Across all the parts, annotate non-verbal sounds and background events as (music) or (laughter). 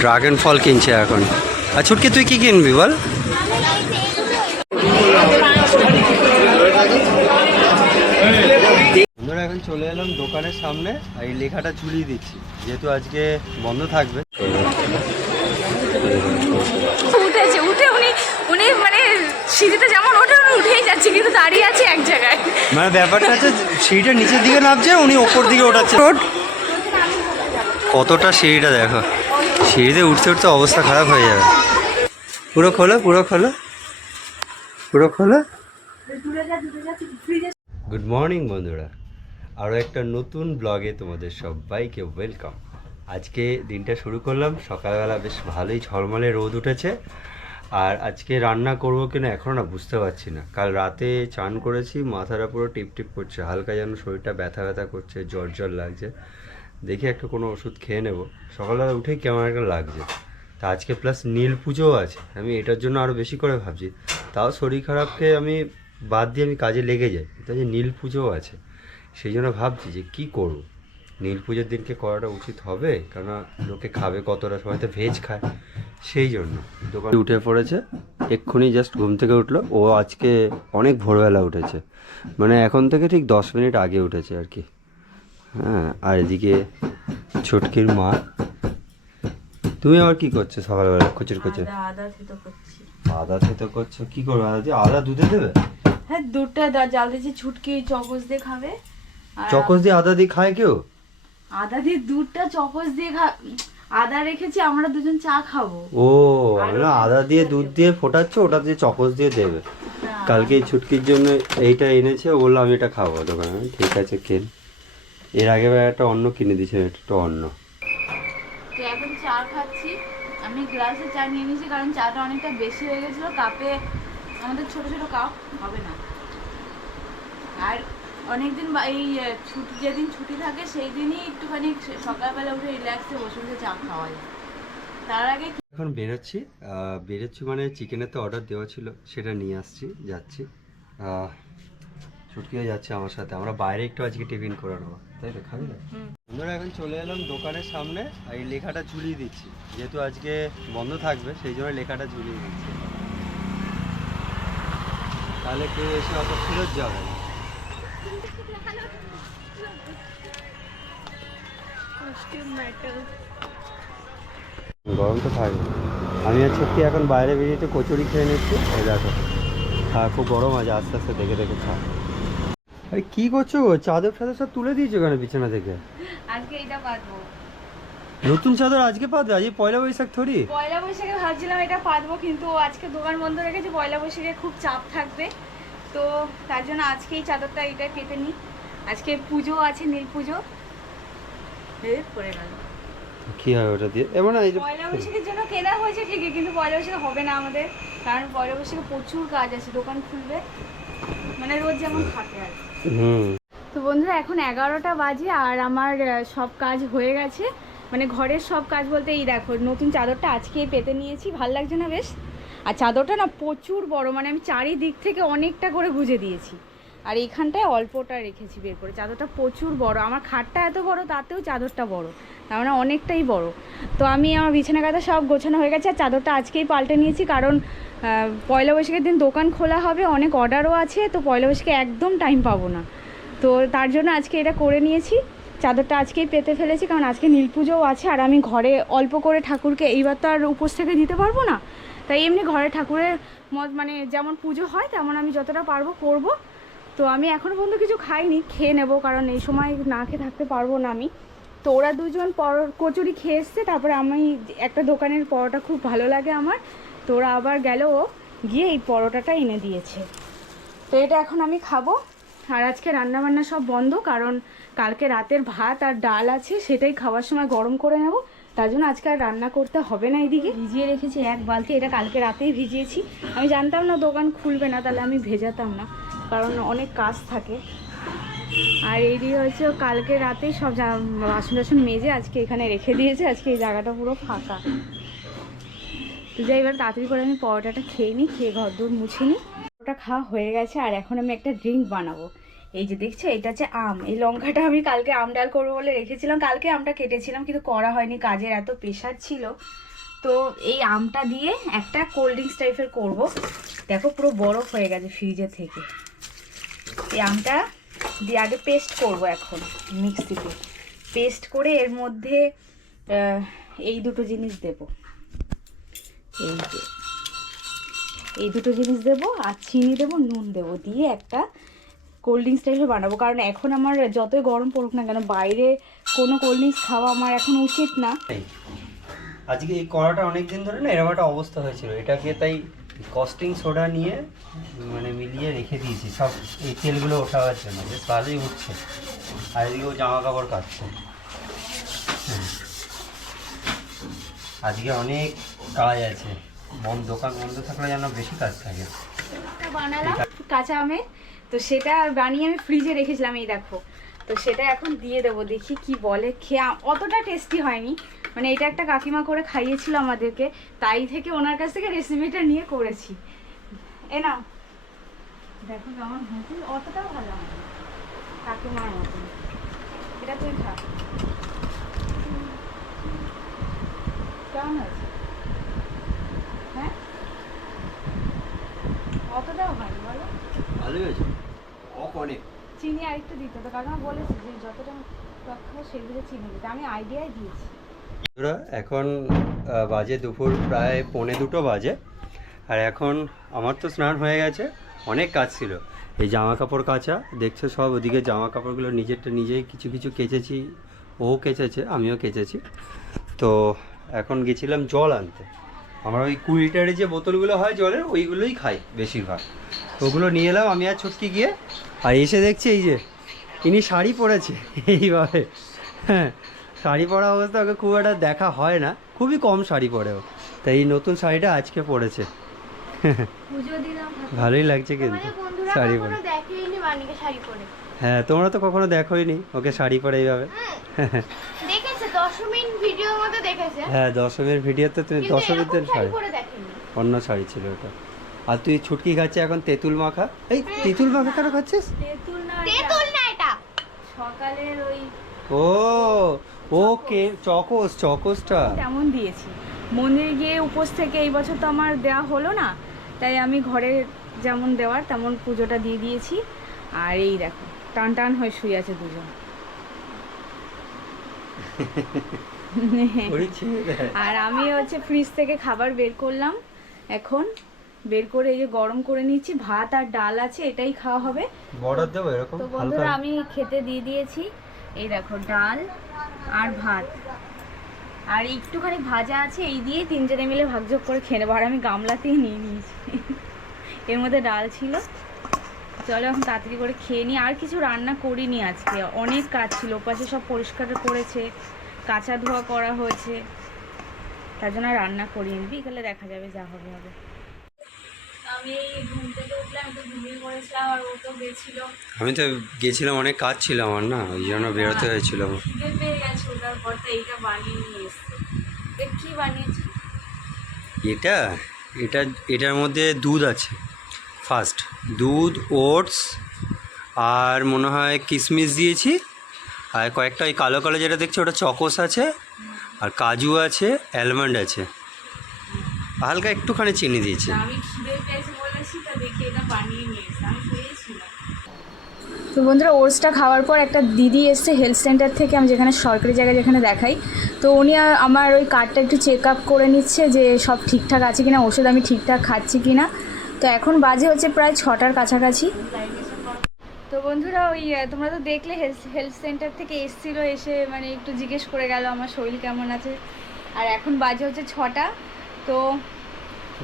Dragon ফল কিনছে এখন। আর ছুটকি তুই কি কিনবি বল? বন্ধুরা এখন চলে এলাম দোকানের সামনে আর এই লেখাটা ঝুলিয়ে দিচ্ছি যেহেতু আজকে বন্ধ থাকবে। উঠেছে উঠে উনি উনি মানে সিঁড়িতে যেমন ওঠে উনি উঠেই যাচ্ছে কিন্তু দাঁড়িয়ে আছে এক জায়গায়। মানে ব্যাপারটা হচ্ছে সিঁড়িটা নিচের দিকে নামছে উনি ওপর দিকে ওঠাচ্ছে। কতটা সিঁড়িটা দেখো। সিঁড়িতে উঠতে উঠতে অবস্থা খারাপ হয়ে যাবে। পুরো খোলো পুরো খোলো। পুরো খোলো। গুড মর্নিং বন্ধুরা। আরও একটা নতুন ব্লগে তোমাদের সবাইকে ওয়েলকাম আজকে দিনটা শুরু করলাম। সকালবেলা বেশ ভালোই ঝলমলে রোদ উঠেছে। আর আজকে রান্না করব কিনা এখনও না বুঝতে পারছি না। কাল রাতে চান করেছি, মাথাটা পুরো টিপ টিপ করছে। হালকা যেন শরীরটা ব্যথা ব্যথা করছে, জ্বর জ্বর লাগছে। দেখি একটা কোনো ওষুধ খেয়ে নেব। সকালবেলা উঠেই কেমন একটা লাগছে। তা আজকে প্লাস নীল পুজোও আছে। আমি এটার জন্য আরও বেশি করে ভাবছি। তাও শরীর খারাপকে আমি বাদ দিয়ে আমি কাজে লেগে যাই। তাই যে নীল পুজোও আছে, সেই জন্য ভাবছি যে কি করব? নীল পুজোর দিনকে করাটা উচিত হবে? কেননা লোকে খাবে কতটা, সবাই তো ভেজ খায়। সেই জন্য দোকানে উঠে পড়েছে। এক্ষুনি জাস্ট ঘুম থেকে উঠল। ও আজকে অনেক ভোরবেলা উঠেছে। মানে এখন থেকে ঠিক দশ মিনিট আগে উঠেছে আর কি। হ্যাঁ আর এদিকে ছুটকির মা। তুমি আবার কি করছ সকালবেলা? কচুর কচুর আদা থেতো করছি। আদা থেতো করছ? কি করবে? আদা দিয়ে আদা দুধে দেবে? হ্যাঁ দুধটা দা- জাল দিয়েছি ছুটকি চকস দিয়ে খাবে। চকস দিয়ে আদা দিয়ে খায় কেউ? আদা দিয়ে দুধটা চকস দিয়ে খা আদা রেখেছি আমরা দুজন চা খাব। ও আমি না আদা দিয়ে দুধ দিয়ে ফোটাচ্ছ ওটা দিয়ে চকস দিয়ে দেবে। কালকে এই ছুটকির জন্য এইটা এনেছে ও বলল আমি এটা খাব দোকানে। ঠিক আছে কেন এর আগে একটা অন্য কিনে দিয়েছে এটা একটা অন্য তো এখন চা খাচ্ছি। আমি গ্লাসে চা নিয়ে নিয়েছি কারণ চাটা অনেকটা বেশি হয়ে গেছিল। কাপে আমাদের ছোট ছোট কাপ হবে না। আর অনেকদিন বা- এই ছুটি যেদিন ছুটি থাকে সেই দিনই একটুখানি সকালবেলা উঠে রিল্যাক্সে বসে বসে চা খাওয়া যায়। তার আগে এখন বেরোচ্ছি। বেরোচ্ছি মানে চিকেনের তো অর্ডার দেওয়া ছিল সেটা নিয়ে আসছি যাচ্ছি। আহ, ছুটকিও যাচ্ছে আমার সাথে। আমরা বাইরে একটু আজকে টিফিন করে নেব। তাই তো খাবি না? বন্ধুরা এখন চলে এলাম দোকানের সামনে। আর এই লেখাটা ঝুলিয়ে দিচ্ছি। যেহেতু আজকে বন্ধ থাকবে সেই জন্য লেখাটা ঝুলিয়ে দিচ্ছি। তাহলে কেউ এসে অত ফেরত যাবে গরম তো থাকবে। আমি আর ছুটকি এখন বাইরে বেরিয়ে একটু কচুরি খেয়ে নিচ্ছি। এই দেখো। হ্যাঁ খুব গরম আছে আস্তে আস্তে দেখে দেখে খা আরে কি করছ গো? চাদর ফাদর সব তুলে দিয়েছ কেন বিছানা থেকে? আজকে এটা পাতবো। নতুন চাদর আজকে পাবে আজ পয়লা বৈশাখ থরি পয়লা বৈশাখে ভাবছিলাম এটা পাতবো কিন্তু আজকে দোকান বন্ধ রেখেছি পয়লা বৈশাখে খুব চাপ থাকবে তো তার জন্য আজকে এই চাদরটা এটা কেটে নিই। আজকে পুজো আছে নীল পুজো। পড়ে গেল। কি হবে ওটা দিয়ে? এবার না এই পয়লা বৈশাখের জন্য কেনা হয়েছে ঠিকই কিন্তু পয়লা বৈশাখে হবে না আমাদের কারণ পয়লা বৈশাখে প্রচুর কাজ আছে দোকান খুলবে। মানে রোজ যেমন থাকে আর কি। তো বন্ধুরা, এখন এগারোটা বাজে আর আমার সব কাজ হয়ে গেছে। মানে ঘরের সব কাজ বলতে, এই দেখো, নতুন চাদরটা আজকে পেতে নিয়েছি। ভালো লাগছে না বেশ? আর চাদরটা না প্রচুর বড় মানে আমি চারিদিক থেকে অনেকটা করে গুজে দিয়েছি। আর এইখানটায় অল্পটা রেখেছি বের করে। চাদরটা প্রচুর বড়। আমার খাটটা এত বড়, তাতেও চাদরটা বড়। তার মানে অনেকটাই বড়। তো আমি আমার বিছানা কাঁথা সব গোছানো হয়ে গেছে, আর চাদরটা আজকেই পাল্টে নিয়েছি। কারণ পয়লা বৈশাখের দিন দোকান খোলা হবে, অনেক অর্ডারও আছে, তো পয়লা বৈশাখে একদম টাইম পাবো না। তো তার জন্য আজকে এটা করে নিয়েছি। চাদরটা আজকেই পেতে ফেলেছি, কারণ আজকে নীল পুজোও আছে, আর আমি ঘরে অল্প করে ঠাকুরকে এইবার তো আর উপোস থেকে দিতে পারব না। তাই এমনি ঘরে ঠাকুরের মত- মানে যেমন পুজো হয়, তেমন আমি যতটা পারব করব। তো আমি এখনও পর্যন্ত কিছু খাইনি, খেয়ে নেব, কারণ এই সময় না খেয়ে থাকতে পারব না আমি। তো ওরা দুজন পর কচুরি খেয়ে এসছে, তারপরে আমি একটা দোকানের পরোটা খুব ভালো লাগে আমার। তো ওরা আবার গেল ও গিয়ে এই পরোটাটা এনে দিয়েছে। তো এটা এখন আমি খাব। আর আজকে রান্না বান্না সব বন্ধ, কারণ কালকে রাতের ভাত আর ডাল আছে, সেটাই খাওয়ার সময় গরম করে নেব। তার জন্য আজকে আর রান্না করতে হবে না এদিকে। ভিজিয়ে রেখেছি এক বালতি, এটা কালকে রাতেই ভিজিয়েছি। আমি জানতাম না দোকান খুলবে না, তাহলে আমি ভেজাতাম না, কারণ অনেক কাজ থাকে। আর এইদিকে হচ্ছে কালকে রাতেই সব বাসন টাসন মেজে আজকে এখানে রেখে দিয়েছে, আজকে এই জায়গাটা পুরো ফাঁকা। তো যাই এবার তাড়াতাড়ি করে আমি পরোটাটা খেয়ে নিই খেয়ে ঘর দূর মুছে নিই পরোটা খাওয়া হয়ে গেছে, আর এখন আমি একটা ড্রিঙ্ক বানাবো। এই যে দেখছ, এটা হচ্ছে আম। এই লঙ্কাটা আমি কালকে আম ডাল করব বলে রেখেছিলাম। কালকে আমটা কেটেছিলাম, কিন্তু করা হয়নি, কাজের এত প্রেশার ছিল। তো এই আমটা দিয়ে একটা কোল্ড ড্রিঙ্কস টাইপের করব। দেখো পুরো বরফ হয়ে গেছে ফ্রিজে থেকে। এই আমটা দিয়ে আগে পেস্ট করব এখন মিক্সিতে পেস্ট করে এর মধ্যে এই দুটো জিনিস দেব। এই যে। এই দুটো জিনিস দেবো আর চিনি দেবো, নুন দেবো। দিয়ে একটা কোল্ড ড্রিঙ্কস টাইপের বানাবো। কারণ এখন আমার যতই গরম পড়ুক না কেন, বাইরে কোনো কোল্ড ড্রিঙ্কস খাওয়া আমার এখন উচিত না। আজকে এই কড়াটা অনেক দিন ধরে না এরকম একটা অবস্থা হয়েছিল। এটাকে তাই কস্টিং সোডা নিয়ে মানে মিলিয়ে রেখে দিয়েছি। সব এই তেলগুলো ওঠাবার জন্য। বেশ ভালোই উঠছে। আর এদিকেও জামা কাপড় কাটছে। আজকে অনেক কাজ আছে। বন্ধ দোকান বন্ধ থাকলে যেন বেশি কাজ থাকে। বানালাম, কাঁচা আমের। তো সেটা বানিয়ে আমি ফ্রিজে রেখেছিলাম, এই দেখো। তো সেটা এখন দিয়ে দেবো, দেখি কি বলে। খেয়ে, অতটা টেস্টি হয়নি। মানে এটা একটা কাকিমা করে খাইয়েছিল আমাদেরকে, তাই থেকে ওনার কাছ থেকে রেসিপিটা নিয়ে করেছি। এ নাও। দেখো কেমন হয়েছে, অতটাও ভালো কাকিমার মতন। এটা তুই খা। কেমন হয়েছে হ্যাঁ? অতটাও হয়নি বলো। ভালোই হয়েছে। অনেক। চিনি আরেকটু দিতে হবে কারণ বলেছে যে যতটা খাব সেগুলো চিনি দিতে। আমি আইডিয়াই দিয়েছি। এখন বাজে দুপুর প্রায় পৌনে দুটো বাজে। আর এখন আমার তো স্নান হয়ে গেছে অনেক কাজ ছিল। এই জামা কাপড় কাচা দেখছ সব ওদিকে জামা কাপড়গুলো নিজেরটা নিজেই কিছু কিছু কেচেছি। ও কেচেছে আমিও কেচেছি। তো এখন গেছিলাম জল আনতে। আমরা ওই কুড়ি লিটারের যে বোতলগুলো হয় জলের ওইগুলোই খাই বেশিরভাগ। ওগুলো নিয়ে এলাম আমি আর ছুটকি গিয়ে। আর এসে দেখছি এই যে ইনি শাড়ি পরেছে এইভাবে। হ্যাঁ শাড়ি পরা অবস্থা ওকে খুব একটা দেখা হয় না খুবই কম শাড়ি পরেও তাই এই নতুন শাড়িটা আজকে পরেছে। ভালোই লাগছে কিন্তু শাড়ি পরে। হ্যাঁ তোমরা তো কখনো দেখোইনি ওকে শাড়ি পরে এইভাবে। (laughs) ভিডিওর মধ্যে দেখেছে হ্যাঁ দশমীর ভিডিওতে তুমি দশমীর দিন শাড়ি শাড়ি। পরে দেখেনি অন্য শাড়ি ছিল ওটা। আর তুই ছুটকি খাচ্ছে এখন তেঁতুল মাখা? এই তেঁতুল মাখা কেন খাচ্ছিস? তেঁতুল না তেঁতুল না এটা। সকালের ওই ও ওকে চকোস চকোসটা। তেমন দিয়েছি। মন্দিরে গিয়ে উপোস থেকে এই বছর তো আমার দেওয়া হলো না। তাই আমি ঘরে যেমন দেওয়ার তেমন পুজোটা দিয়ে দিয়েছি। আর এই দেখো টান টান হয়ে শুয়ে আছে দুজন। (laughs) (laughs) আর আমি হচ্ছে ফ্রিজ থেকে খাবার বের করলাম। এখন বের করে এই যে গরম করে নিচ্ছি ভাত আর ডাল আছে এটাই খাওয়া হবে। বর্ডার দেবো এরকম? তো বন্ধুরা আমি খেতে দিয়ে দিয়েছি। এই দেখো ডাল আর ভাত। আর একটুখানি ভাজা আছে এই দিয়ে তিনজনে মিলে ভাগযোগ করে খেয়ে নেব। আর আমি গামলাতেই নিয়ে নিয়েছি। এর মধ্যে ডাল ছিল। চলো এখন তাড়াতাড়ি করে খেয়ে নিই। আর কিছু রান্না করিনি আজকে। অনেক কাজ ছিল ওপাশে সব পরিষ্কার করেছে। কাঁচা ধোয়া করা হয়েছে। তার জন্য আর রান্না করিনি। বিকালে দেখা যাবে যা হবে হবে। আমি ঘুম থেকে উঠলাম একটু ঘুমিয়ে পড়েছিলাম আর ও তো গেছিল। আমি তো গেছিলাম অনেক কাজ ছিল আমার না ওই জন্য বেরোতে হয়েছিল। খিদে পেয়ে গেছে ওটার পর তো এইটা বানিয়ে নিয়ে এসছে। কি বানিয়েছি এটা এটা এটার মধ্যে দুধ আছে ফার্স্ট দুধ ওটস আর মনে হয় কিশমিশ দিয়েছি। আর কয়েকটা ওই কালো কালো যেটা দেখছি ওটা চকোস আছে আর কাজু আছে অ্যালমন্ড আছে। হালকা একটুখানি চিনি দিয়েছি। তা বন্ধুরা ওটসটা খাওয়ার পর একটা দিদি এসছে হেলথ সেন্টার থেকে আমি যেখানে সরকারি জায়গায় যেখানে দেখাই। তো উনি আমার ওই কার্ডটা একটু চেক আপ করে নিচ্ছে যে সব ঠিকঠাক আছে কিনা ওষুধ আমি ঠিকঠাক খাচ্ছি কিনা। তো এখন বাজে হচ্ছে প্রায় ছটার কাছাকাছি। তো বন্ধুরা ওই তোমরা তো দেখলে হেলথ হেলথ সেন্টার থেকে এসছিল এসে মানে একটু জিজ্ঞেস করে গেল আমার শরীর কেমন আছে। আর এখন বাজে হচ্ছে ছটা তো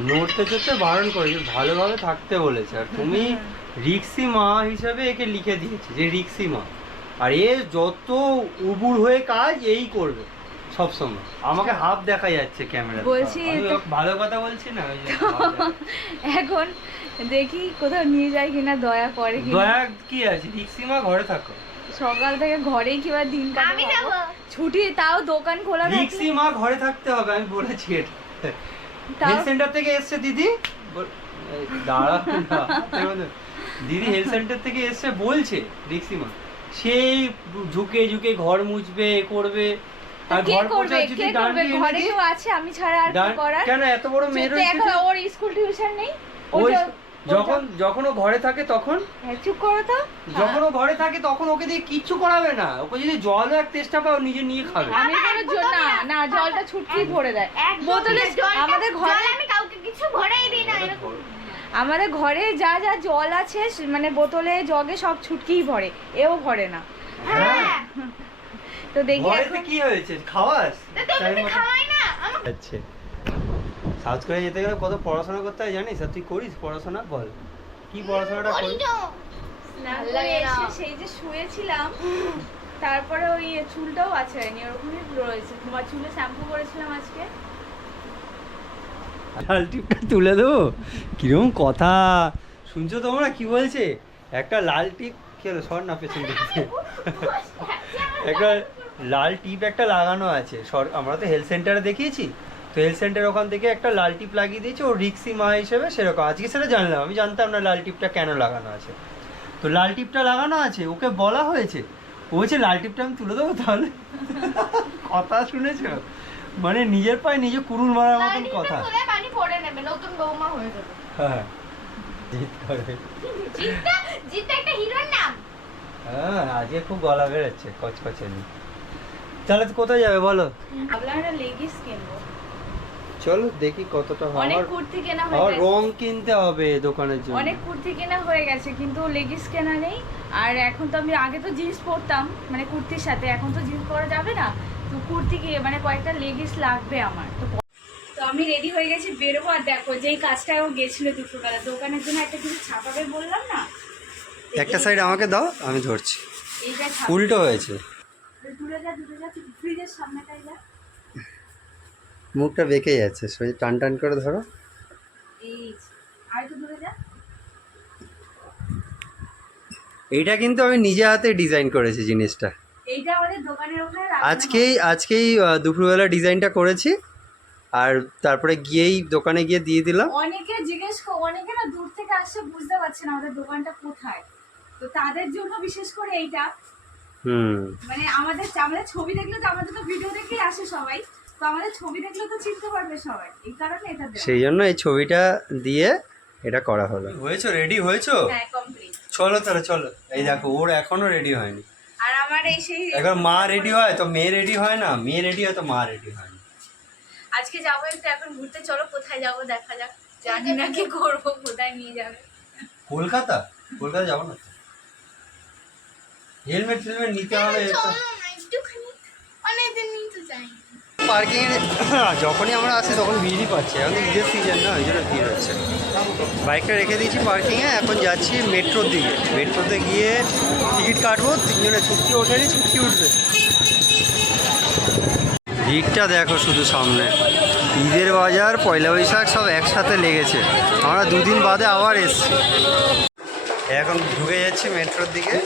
নড়তে চড়তে বারণ করেছি ভালোভাবে থাকতে বলেছে। আর তুমি রিক্সি মা হিসাবে একে লিখে দিয়েছি যে রিক্সি মা। আর এ যত উবুর হয়ে কাজ এই করবে। সব সময়। আমাকে হাফ দেখা যাচ্ছে ক্যামেরা বলছি ভালো কথা বলছি না এখন দেখি কোথাও নিয়ে যায় কিনা দয়া করে কি দয়া কি আছে? রিক্সি মা ঘরে থাকো। সকাল থেকে ঘরেই কিবা দিন আমি। ছুটি তাও দোকান খোলা রিক্সি মা ঘরে থাকতে হবে আমি বলেছি এটা। হেলথ সেন্টার থেকে এসছে দিদি? দাঁড়া দিদি (laughs) হেলথ সেন্টার থেকে এসে বলছে রিক্সিমা। সেই ঝুঁকে ঝুঁকে ঘর মুছবে করবে। কে করবে? কে করবে? ঘরে কেউ আছে? আমি ছাড়া আর কি করার কেন এত বড় মেয়ে রয়েছে ওর স্কুল টিউশন নেই? ওই যখন যখন ও ঘরে থাকে তখন? হ্যাঁ, চুপ করো তো। যখন ও ঘরে থাকে তখন ওকে দিয়ে কিচ্ছু করাবে না। ওকে যদি জলও এক তেষ্টা পাও নিজে নিয়ে খাবে। আমি কোনো জল না না জলটা ছুটকি ভরে দেয় বোতলে আমাদের ঘরে আমি কাউকে কিছু ভরেই দিই না এরকম। আমাদের ঘরে যা যা জল আছে মানে বোতলে জগে সব ছুটকিই ভরে। এও ভরে না। হ্যাঁ। তো দেখি এখন। কি হয়েছে? খাওয়াস? তো খাওয়াই না আচ্ছা সাউথ কোরিয়া যেতে গেলে কত পড়াশোনা করতে হয় জানিস? আর তুই করিস পড়াশোনা? বল। কি পড়াশোনাটা করি করিস সেই যে শুয়েছিলাম তারপরে ওই চুলটাও আছে হয়নি ওরকমই রয়েছে। তোমার চুলে শ্যাম্পু করেছিলাম আজকে। লাল টিপটা তুলে দেবো? কীরকম কথা? শুনছো তোমরা? কি বলছে? একটা লাল টিপ কি হলো? সর না পেছন দিকে। (laughs) একটা লাল টিপ একটা লাগানো আছে। আমরা তো হেলথ সেন্টারে দেখিয়েছি। তো হেলথ সেন্টার ওখান থেকে একটা লাল টিপ লাগিয়ে দিয়েছে ও রিক্সি মা হিসেবে সেরকম। আজকে সেটা জানলাম আমি জানতাম না লাল টিপটা কেন লাগানো আছে। তো লাল টিপটা লাগানো আছে ওকে বলা হয়েছে। ও বলছে লাল টিপটা আমি তুলে দেবো তাহলে? কথা শুনেছ? মানে নিজের পায়ে নিজে কুরুল মারার মতন কথা। হয়ে হ্যাঁ। জিত করে। জিতটা জিতটা একটা হিরোর নাম। হ্যাঁ আজকে খুব গলা বেরোচ্ছে কচকচে নি তাহলে তো কোথায় যাবে বলো? ভাবলাম একটা লেগিস কিনবো। চলো দেখি কতটা হয়। অনেক কুর্তি কেনা হয়ে গেছে। রং কিনতে হবে দোকানের জন্য। অনেক কুর্তি কেনা হয়ে গেছে কিন্তু লেগিস কেনা নেই। আর এখন তো আমি আগে তো জিন্স পরতাম মানে কুর্তির সাথে। এখন তো জিন্স পরা যাবে না। তো কুর্তি কি মানে কয়েকটা লেগিস লাগবে আমার। তো তো আমি রেডি হয়ে গেছি বেরোবো। আর দেখো যেই কাজটা ও গেছিল দুপুরবেলা দোকানের জন্য একটা কিছু ছাপাবে বললাম না? একটা সাইড আমাকে দাও আমি ধরছি। উল্টো হয়েছে। দূরে মুখটা বেঁকে যাচ্ছে সেই টান টান করে ধরো। এইটা কিন্তু আমি নিজে হাতে ডিজাইন করেছি জিনিসটা। আজকেই আজকেই দুপুরবেলা ডিজাইনটা করেছি। আর তারপরে গিয়েই দোকানে গিয়ে দিয়ে দিলাম। অনেকে জিজ্ঞেস অনেকে না দূর থেকে আসছে বুঝতে পারছে না আমাদের দোকানটা কোথায়। তো তাদের জন্য বিশেষ করে এইটা। মানে আমাদের আমাদের ছবি দেখলে তো আমাদের তো ভিডিও দেখেই আসে সবাই। তো আমাদের ছবি দেখলে তো চিনতে পারবে সবাই। এই কারণে এটা সেই জন্য এই ছবিটা দিয়ে এটা করা হলো। হয়েছো? রেডি হয়েছো? হ্যাঁ কমপ্লিট চলো তাহলে চলো। এই দেখো ওর এখনও রেডি হয়নি। আর আমার এই সেই একবার মা রেডি হয় তো মেয়ে রেডি হয় না? মেয়ে রেডি হয় তো মা রেডি হয় না। আজকে যাব একটু এখন ঘুরতে। চলো কোথায় যাব দেখা যাক। জানি না কি করব কোথায় নিয়ে যাবে। কলকাতা? কলকাতা যাব না হেলমেট ফেলমেট নিতে হবে নিতে চাই পার্কিং (coughs) যখনই আমরা আসি তখন ভিড়ই পাচ্ছি। এখন ঈদের সিজন না ওই জন্য ভিড় হচ্ছে। বাইকটা রেখে দিয়েছি পার্কিংয়ে এখন যাচ্ছি মেট্রোর দিকে। মেট্রোতে গিয়ে টিকিট কাটবো তিনজনে ছুটকি ওঠেনি ছুটকি উঠবে। ভিড়টা দেখো শুধু সামনে। ঈদের বাজার পয়লা বৈশাখ সব একসাথে লেগেছে। আমরা দুদিন বাদে আবার এসছি। এখন ঢুকে যাচ্ছি মেট্রোর দিকে।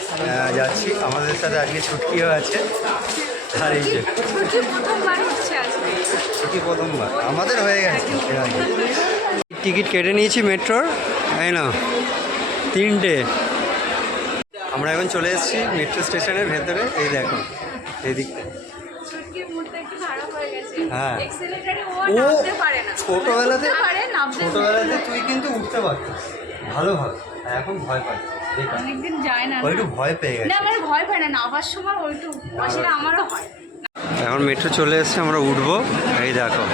যাচ্ছি। আমাদের সাথে আজকে ছুটকিও আছে। আর এই যে ছুটি প্রথমবার আমাদের হয়ে গেছে টিকিট কেটে নিয়েছি মেট্রোর তাই না? তিনটে। আমরা এখন চলে এসেছি মেট্রো স্টেশনের ভেতরে। এই দেখো খারাপ হয়ে হ্যাঁ। ও ছোটবেলাতে ছোটবেলাতে তুই কিন্তু উঠতে পারতিস। ভালোভাবে আর এখন ভয় বেকার অনেকদিন যায় না ও একটু ভয় পেয়ে গেছে। না আমার ভয় পায় না নামার সময় ওইটু সেটা আমারও হয়। এখন মেট্রো চলে এসছে আমরা উঠবো। এই দেখো।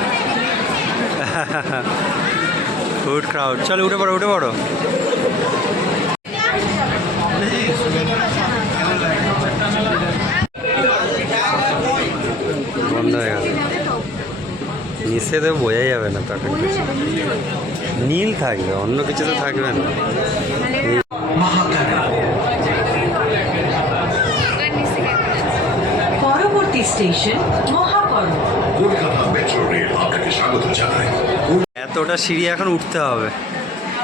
ফুড ক্রাউড চলো উঠে পড়ো উঠে পড়ো। বন্ধ হয়ে গেল তো বোঝাই যাবে না তখন নীল থাকবে অন্য কিছু তো থাকবে না। পরবর্তী station Mahakaran. Kolkata metro rail আপনাকে স্বাগত জানায় এতটা সিঁড়ি এখন উঠতে হবে।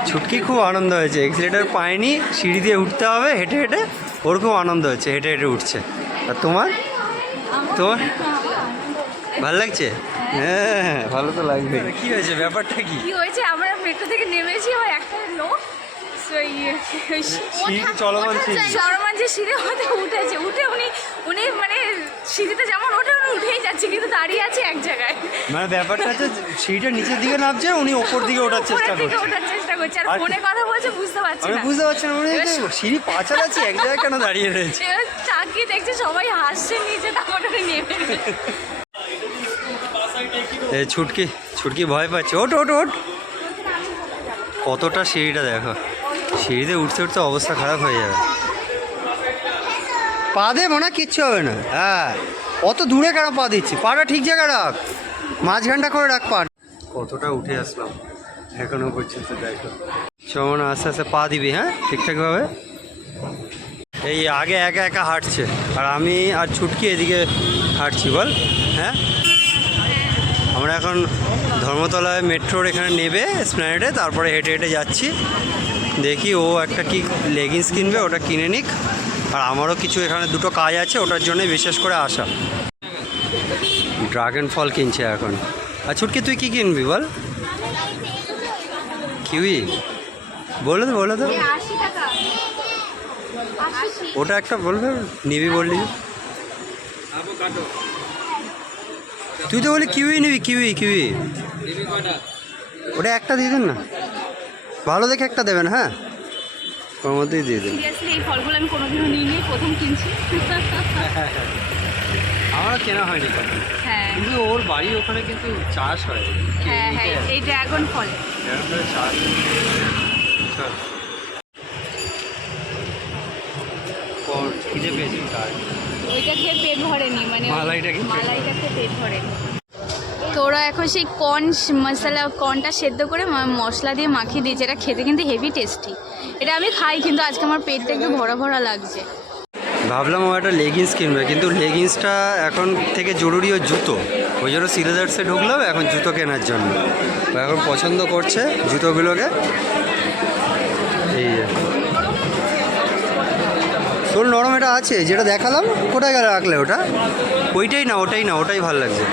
ছুটকি খুব আনন্দ হয়েছে। এক্সিলেটার পায়নি সিঁড়ি দিয়ে উঠতে হবে হেঁটে হেঁটে ওর খুব আনন্দ হচ্ছে হেঁটে হেঁটে উঠছে। আর তোমার? তোমার? ভালো লাগছে? হ্যাঁ ভালো তো লাগবে কি হয়েছে? ব্যাপারটা কি? কি হয়েছে? আমরা মেট্রো থেকে নেমেছি আবার একটা লোক তো ইয়ে সিঁড়ি চলমান যে সিঁড়ি মধ্যে উঠেছে উঠে উনি উনি মানে সিঁড়িতে যেমন ওঠে উনি উঠেই যাচ্ছে কিন্তু দাঁড়িয়ে আছে এক জায়গায়। মানে ব্যাপারটা হচ্ছে সিঁড়িটা নিচের দিকে নামছে উনি ওপর দিকে ওঠার চেষ্টা করছে। ওঠার চেষ্টা করছে আর ফোনে কথা বলছে বুঝতে পারছি না। বুঝতে পারছি না সিঁড়ি পাঁচাল আছে এক জায়গায় কেন দাঁড়িয়ে রয়েছে? তাকিয়ে দেখছে সবাই হাসছে নিচে তারপরে নেমে এ, ছুটকি ছুটকি ভয় পাচ্ছে। ওট ওট ওট কতটা সিঁড়িটা দেখো। সিঁড়িতে উঠতে উঠতে অবস্থা খারাপ হয়ে যাবে। পা দেবো না কিচ্ছু হবে না। হ্যাঁ। অত দূরে কেন পা দিচ্ছি? পাটা ঠিক জায়গায় রাখ। মাঝখানটা করে রাখ পা। কতটা উঠে আসলাম। এখনও পর্যন্ত দেখো। চমন, আস্তে আস্তে পা দিবি হ্যাঁ? ঠিকঠাকভাবে। এই আগে একা একা হাঁটছে। আর আমি আর ছুটকি এদিকে হাঁটছি, বল। হ্যাঁ? আমরা এখন ধর্মতলায় মেট্রোর এখানে নেবে স্প্ল্যানেডে তারপরে হেঁটে হেঁটে যাচ্ছি। দেখি ও একটা কি লেগিংস কিনবে ওটা কিনে নিক। আর আমারও কিছু এখানে দুটো কাজ আছে ওটার জন্যই বিশেষ করে আসা। ড্রাগন ফল কিনছে এখন। আর ছুটকি তুই কি কিনবি বল? কিউই বলে তো বলে তো ওটা একটা বলবে নিবি বললি। তুই তো বলি কিউই নিবি কিউই কিউই। ওটা একটা দিয়ে দেন না। ভালো দেখে একটা দেবেন হ্যাঁ? ওর মধ্যেই দিয়ে দেন সিরিয়াসলি এই ফলগুলো আমি কোনোদিনও নিইনি প্রথম কিনছি। (laughs) আমারও কেনা হয়নি হ্যাঁ। কিন্তু ওর বাড়ি ওখানে কিন্তু চাষ হয়। হ্যাঁ হ্যাঁ এই ড্রাগন ফল। চাষ। চল। খিদে পেয়েছি তাই। ওইটা খেয়ে পেট ভরেনি মানে মালাইটা কি পেট ভরে? মালাইটা খেয়ে পেট ভরেনি। তো ওরা এখন সেই কর্ন মশলা কর্নটা সেদ্ধ করে ম- মশলা দিয়ে মাখিয়ে দিয়েছে। এটা খেতে কিন্তু হেভি টেস্টি এটা আমি খাই কিন্তু আজকে আমার পেটটা একটু ভরা ভরা লাগছে। ভাবলাম ও একটা লেগিংস কিনবে কিন্তু লেগিংসটা এখন থেকে জরুরি ও জুতো। ওই জন্য সিলেজার্সে ঢুকলাম এখন জুতো কেনার জন্য। এখন পছন্দ করছে জুতোগুলোকে। এই। তোর নরম এটা আছে, যেটা দেখালাম, কোথায় গেলে রাখলে ওটা? ওইটাই না ওটাই না ওটাই ভালো লাগছে।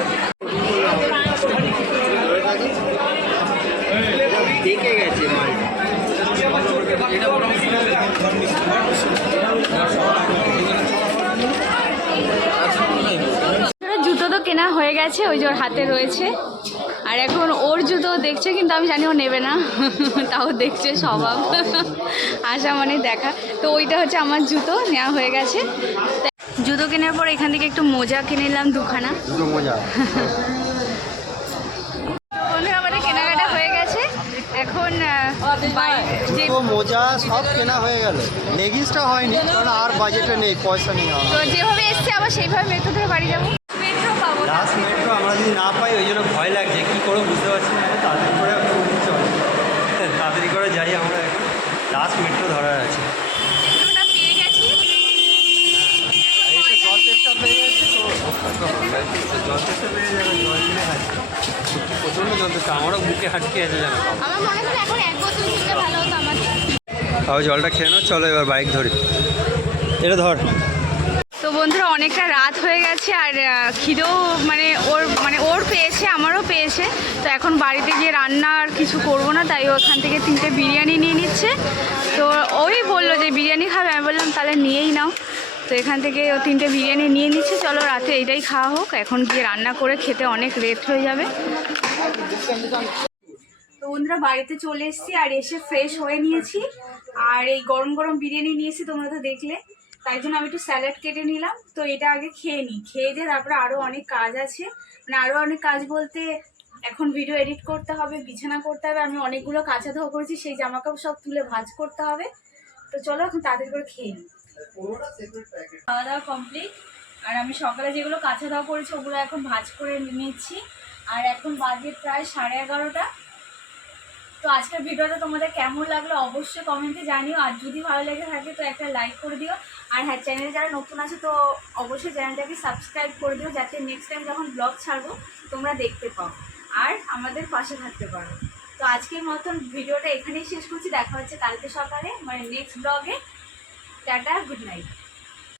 জুতো তো কেনা হয়ে গেছে, ওই যে হাতে রয়েছে। আর এখন ওর জুতো দেখছে কিন্তু আমি জানি ও নেবে না। (laughs) তাও দেখছে স্বভাব। (laughs) আসা মানে দেখা। তো ওইটা হচ্ছে আমার জুতো নেওয়া হয়ে গেছে। জুতো কেনার পর এখান থেকে একটু মোজা কিনে নিলাম দুখানা। হয়ে এখন মোজা সব কেনা হয়ে গেল। লেগিংসটা হয়নি কারণ আর বাজেটে নেই পয়সা নেই তো যেভাবে এসছে আবার সেইভাবে মেট্রো ধরে বাড়ি যাব। মেট্রো পাবো যদি না পাই ওই জন্য ভয় লাগছে। কী করব বুঝতে পারছি না। তাড়াতাড়ি করে চল তাড়াতাড়ি করে যাই আমরা এখন। লাস্ট মেট্রো ধরার আছে। আমারও বুকে হাঁটকে জানো হয় তাও জলটা খেয়ে নাও চলো এবার বাইক ধরি। এটা ধর। বন্ধুরা, অনেকটা রাত হয়ে গেছে আর খিদেও মানে ওর মানে ওর পেয়েছে, আমারও পেয়েছে। তো এখন বাড়িতে গিয়ে রান্না আর কিছু করব না, তাই ওখান থেকে তিনটে বিরিয়ানি নিয়ে নিচ্ছে। তো ওই বলল যে, বিরিয়ানি খাবে? আমি বললাম, তাহলে নিয়েই নাও। তো এখান থেকে ও তিনটে বিরিয়ানি নিয়ে নিচ্ছে। চলো রাতে এইটাই খাওয়া হোক, এখন গিয়ে রান্না করে খেতে অনেক রেট হয়ে যাবে। তো বন্ধুরা, বাড়িতে চলে এসেছি আর এসে ফ্রেশ হয়ে নিয়েছি। আর এই গরম গরম বিরিয়ানি নিয়েছি তোমরা তো দেখলে। তাই জন্য আমি একটু স্যালাড কেটে নিলাম। তো এটা আগে খেয়ে নিই। খেয়ে দিয়ে তারপরে আরও অনেক কাজ আছে। মানে আরও অনেক কাজ বলতে এখন ভিডিও এডিট করতে হবে, বিছানা করতে হবে। আমি অনেকগুলো কাঁচা ধোয়া করেছি, সেই জামা কাপড় সব তুলে ভাজ করতে হবে। তো চলো এখন তাড়াতাড়ি করে খেয়ে নিই। খাওয়া দাওয়া কমপ্লিট আর আমি সকালে যেগুলো কাঁচা ধোয়া করেছি, ওগুলো এখন ভাজ করে নিচ্ছি আর এখন বাজে প্রায় সাড়ে এগারোটা। তো আজকের ভিডিওটা তোমাদের কেমন লাগল অবশ্যই কমেন্টে জানিও। আর যদি ভালো লেগে থাকে তো একটা লাইক করে দিও। আর হ্যাঁ চ্যানেলে যারা নতুন আছে তো অবশ্যই চ্যানেলটাকে সাবস্ক্রাইব করে দিও, যাতে নেক্সট টাইম যখন ব্লগ ছাড়বো তোমরা দেখতে পাও। আর আমাদের পাশে থাকতে পারো। তো আজকের মতন ভিডিওটা এখানেই শেষ করছি। দেখা হচ্ছে কালকে সকালে। মানে নেক্সট ব্লগে টাটা গুড নাইট